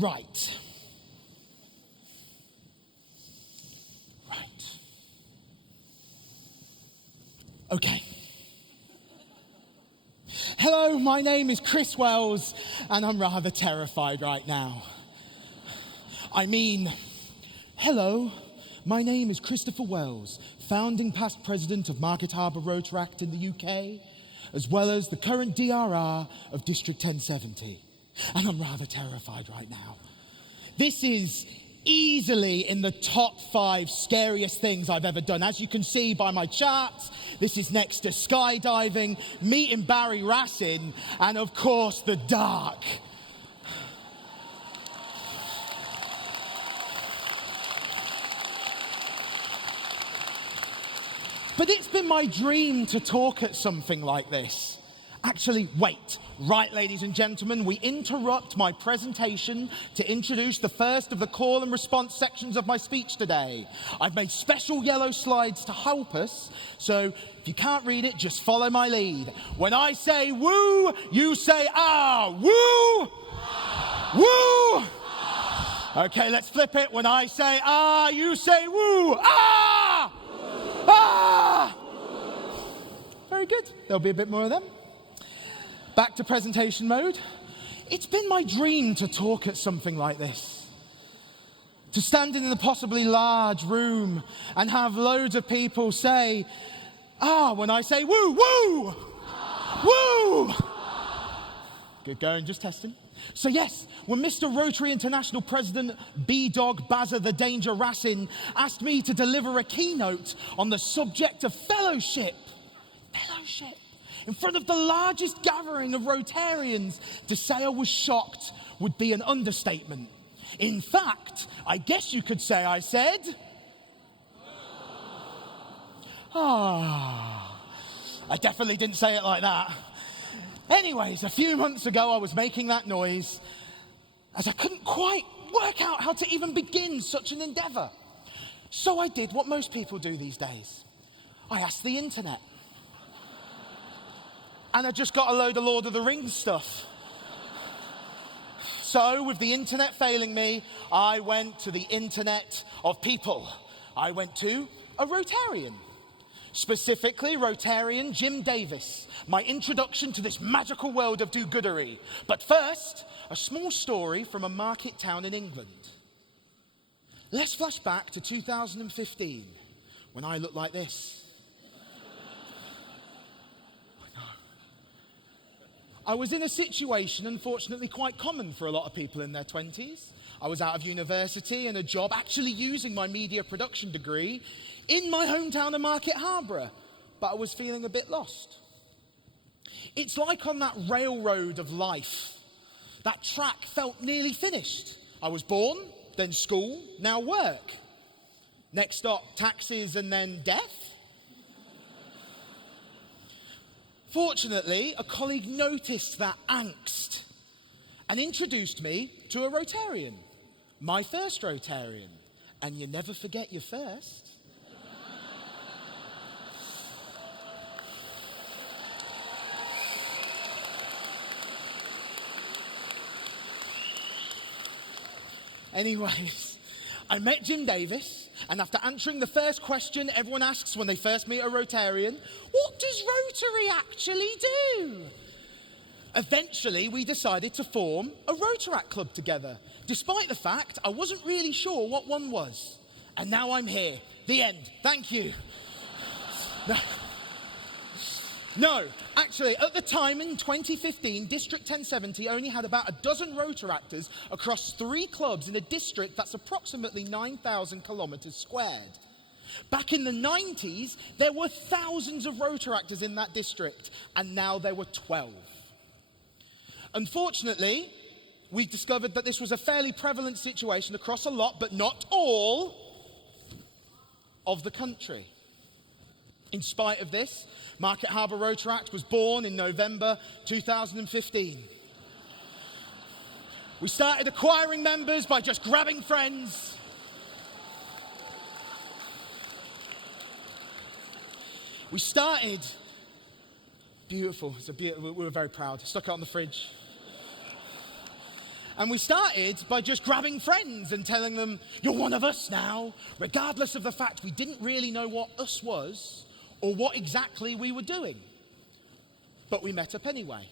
Right. Okay. Hello, my name is Chris Wells, and I'm rather terrified right now. Hello, my name is Christopher Wells, founding past president of Market Harbour Rotaract in the UK, as well as the current DRR of District 1070. And I'm rather terrified right now. This is easily in the top 5 scariest things I've ever done. As you can see by my charts, this is next to skydiving, meeting Barry Racine, and of course the dark. But it's been my dream to talk at something like this. Actually, wait. Right, ladies and gentlemen, we interrupt my presentation to introduce the first of the call and response sections of my speech today. I've made special yellow slides to help us, so if you can't read it, just follow my lead. When I say woo, you say ah. Woo! Woo! Okay, let's flip it. When I say ah, you say woo. Ah! Ah! Very good. There'll be a bit more of them. Back to presentation mode. It's been my dream to talk at something like this. To stand in a possibly large room and have loads of people say, ah, when I say woo, woo, woo. Good going, just testing. So yes, when Mr. Rotary International President B-Dog Bazza the Danger Racine asked me to deliver a keynote on the subject of fellowship, in front of the largest gathering of Rotarians, to say I was shocked would be an understatement. In fact, I guess you could say I said, I definitely didn't say it like that. Anyways, a few months ago I was making that noise as I couldn't quite work out how to even begin such an endeavour. So I did what most people do these days. I asked the internet. And I just got a load of Lord of the Rings stuff. So, with the internet failing me, I went to the internet of people. I went to a Rotarian. Specifically, Rotarian Jim Davis. My introduction to this magical world of do-goodery. But first, a small story from a market town in England. Let's flash back to 2015, when I looked like this. I was in a situation, unfortunately, quite common for a lot of people in their 20s. I was out of university and a job actually using my media production degree in my hometown of Market Harbour, but I was feeling a bit lost. It's like on that railroad of life. That track felt nearly finished. I was born, then school, now work. Next stop, taxes, and then death. Fortunately, a colleague noticed that angst and introduced me to a Rotarian, my first Rotarian. And you never forget your first. Anyways, I met Jim Davis, and after answering the first question everyone asks when they first meet a Rotarian, what does Rotary actually do? Eventually, we decided to form a Rotaract club together, despite the fact I wasn't really sure what one was. And now I'm here. The end. Thank you. No, actually, at the time in 2015, District 1070 only had about a dozen Rotaractors across 3 clubs in a district that's approximately 9,000 kilometres squared. Back in the 90s, there were thousands of Rotaractors in that district, and now there were 12. Unfortunately, we discovered that this was a fairly prevalent situation across a lot, but not all, of the country. In spite of this, Market Harbour Rotaract was born in November 2015. We started acquiring members by just grabbing friends. We started, beautiful, we were very proud, stuck it on the fridge. And we started by just grabbing friends and telling them, you're one of us now, regardless of the fact we didn't really know what us was or what exactly we were doing. But we met up anyway.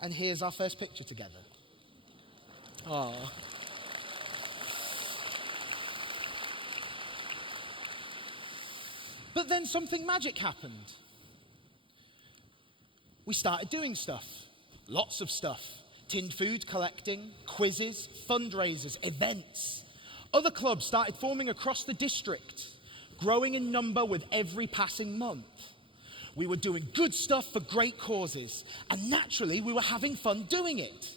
And here's our first picture together. Oh. But then something magic happened. We started doing stuff, lots of stuff. Tinned food collecting, quizzes, fundraisers, events. Other clubs started forming across the district, growing in number with every passing month. We were doing good stuff for great causes, and naturally we were having fun doing it.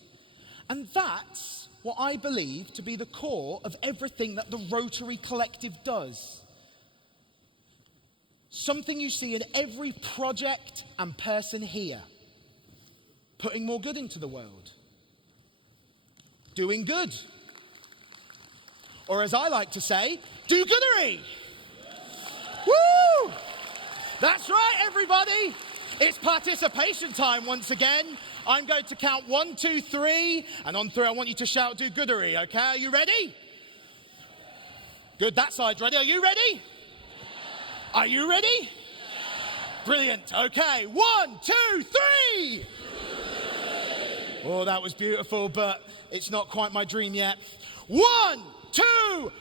And that's what I believe to be the core of everything that the Rotary Collective does. Something you see in every project and person here. Putting more good into the world. Doing good. Or as I like to say, do-goodery. Woo! That's right, everybody. It's participation time once again. I'm going to count 1, 2, 3, and on 3 I want you to shout do-goodery, okay? Are you ready? Good, that side's ready. Are you ready? Are you ready? Brilliant, okay. 1, 2, 3. Oh, that was beautiful, but it's not quite my dream yet. 1, 2,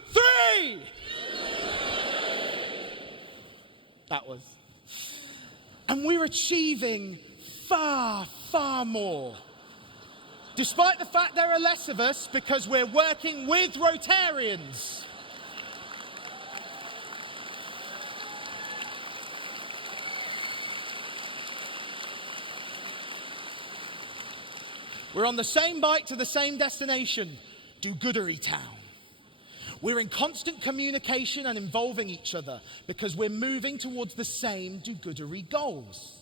3. That was. And we're achieving far, far more. Despite the fact there are less of us because we're working with Rotarians. We're on the same bike to the same destination, Do-Goodery Town. We're in constant communication and involving each other because we're moving towards the same do-goodery goals.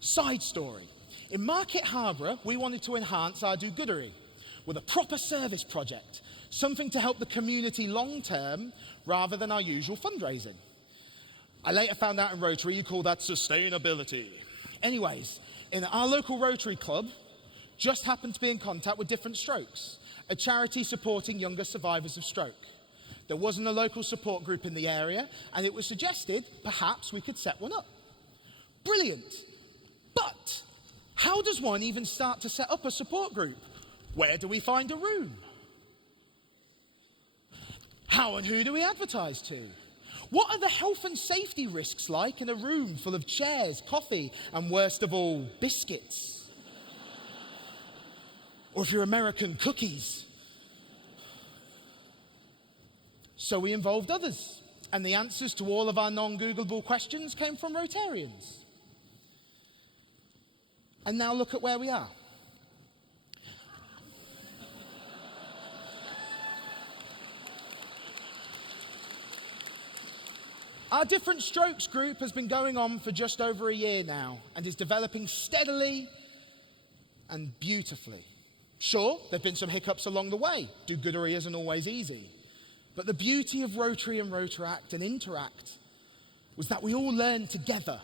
Side story. In Market Harbour, we wanted to enhance our do-goodery with a proper service project, something to help the community long term rather than our usual fundraising. I later found out in Rotary you call that sustainability. Anyways, in our local Rotary club, just happened to be in contact with Different Strokes, a charity supporting younger survivors of stroke. There wasn't a local support group in the area, and it was suggested perhaps we could set one up. Brilliant. But how does one even start to set up a support group? Where do we find a room? How and who do we advertise to? What are the health and safety risks like in a room full of chairs, coffee, and worst of all, biscuits? Or if you're American, cookies. So we involved others, and the answers to all of our non-Googleable questions came from Rotarians. And now look at where we are. Our Different Strokes group has been going on for just over a year now and is developing steadily and beautifully. Sure, there have been some hiccups along the way. Do-goodery isn't always easy. But the beauty of Rotary and Rotaract and Interact was that we all learn together.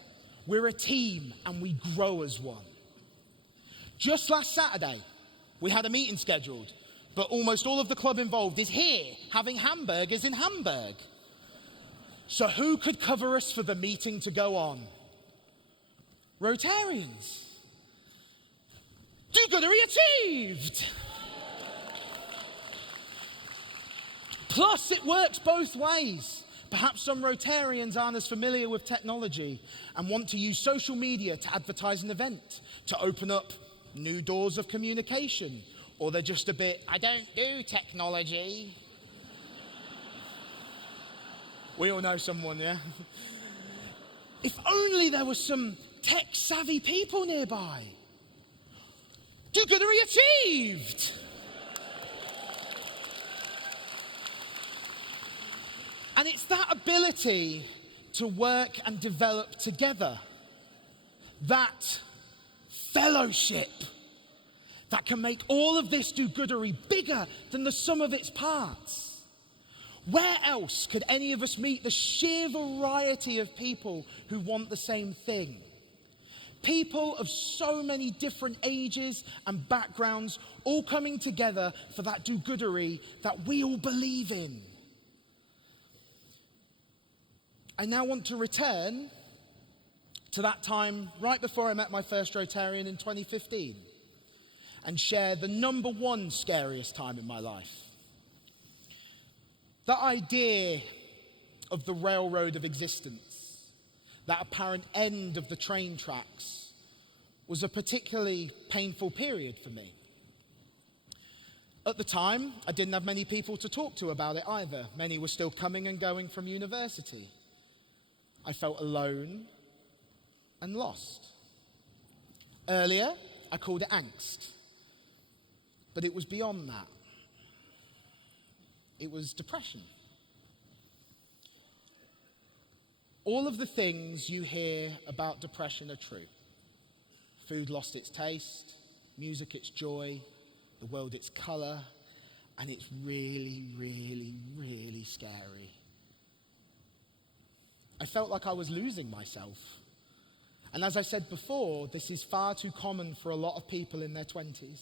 We're a team and we grow as one. Just last Saturday, we had a meeting scheduled, but almost all of the club involved is here, having hamburgers in Hamburg. So who could cover us for the meeting to go on? Rotarians. Do-goodery achieved! Plus, it works both ways. Perhaps some Rotarians aren't as familiar with technology and want to use social media to advertise an event, to open up new doors of communication, or they're just a bit, I don't do technology. We all know someone, yeah? If only there were some tech-savvy people nearby. Do-goodery achieved! And it's that ability to work and develop together, that fellowship, that can make all of this do-goodery bigger than the sum of its parts. Where else could any of us meet the sheer variety of people who want the same thing? People of so many different ages and backgrounds all coming together for that do-goodery that we all believe in. I now want to return to that time right before I met my first Rotarian in 2015 and share the number one scariest time in my life. The idea of the railroad of existence, that apparent end of the train tracks, was a particularly painful period for me. At the time, I didn't have many people to talk to about it either. Many were still coming and going from university. I felt alone and lost. Earlier, I called it angst, but it was beyond that. It was depression. All of the things you hear about depression are true. Food lost its taste, music its joy, the world its color, and it's really, really, really scary. I felt like I was losing myself. And as I said before, this is far too common for a lot of people in their 20s.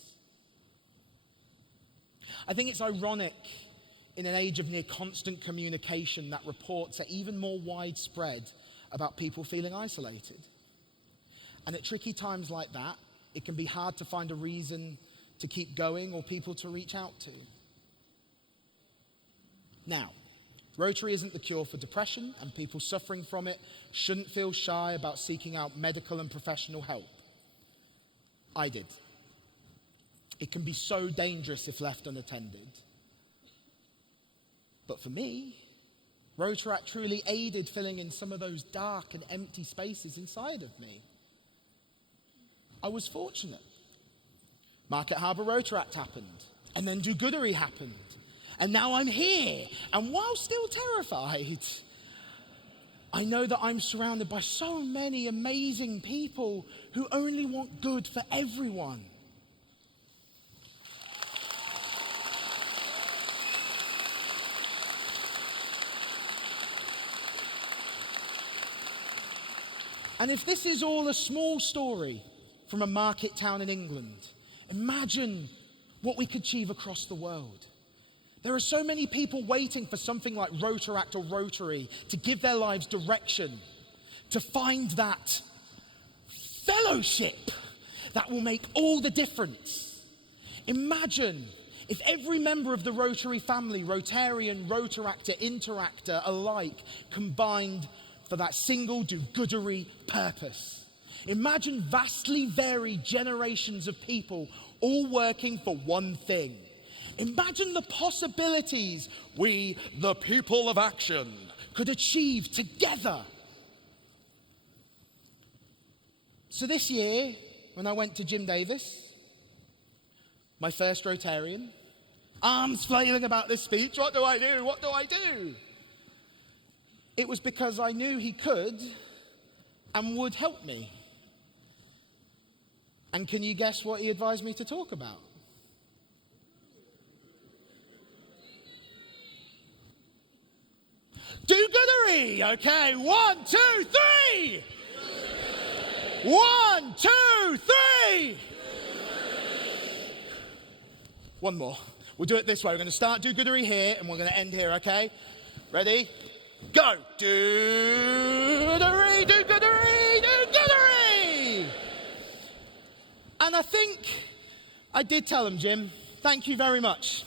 I think it's ironic in an age of near constant communication that reports are even more widespread about people feeling isolated. And at tricky times like that, it can be hard to find a reason to keep going or people to reach out to. Now, Rotary isn't the cure for depression, and people suffering from it shouldn't feel shy about seeking out medical and professional help. I did. It can be so dangerous if left unattended. But for me, Rotaract truly aided filling in some of those dark and empty spaces inside of me. I was fortunate. Market Harbour Rotaract happened, and then Do-Goodery happened. And now I'm here, and while still terrified, I know that I'm surrounded by so many amazing people who only want good for everyone. And if this is all a small story from a market town in England, imagine what we could achieve across the world. There are so many people waiting for something like Rotaract or Rotary to give their lives direction, to find that fellowship that will make all the difference. Imagine if every member of the Rotary family, Rotarian, Rotaractor, Interactor alike, combined for that single do-goodery purpose. Imagine vastly varied generations of people all working for one thing. Imagine the possibilities we, the people of action, could achieve together. So this year, when I went to Jim Davis, my first Rotarian, arms flailing about this speech, what do I do? What do I do? It was because I knew he could and would help me. And can you guess what he advised me to talk about? Do-goodery! Okay, 1, 2, 3! 1, 2, 3! One more. We'll do it this way. We're going to start do-goodery here, and we're going to end here, okay? Ready? Go! Do-goodery, do-goodery, do-goodery! And I think I did tell him, Jim, thank you very much.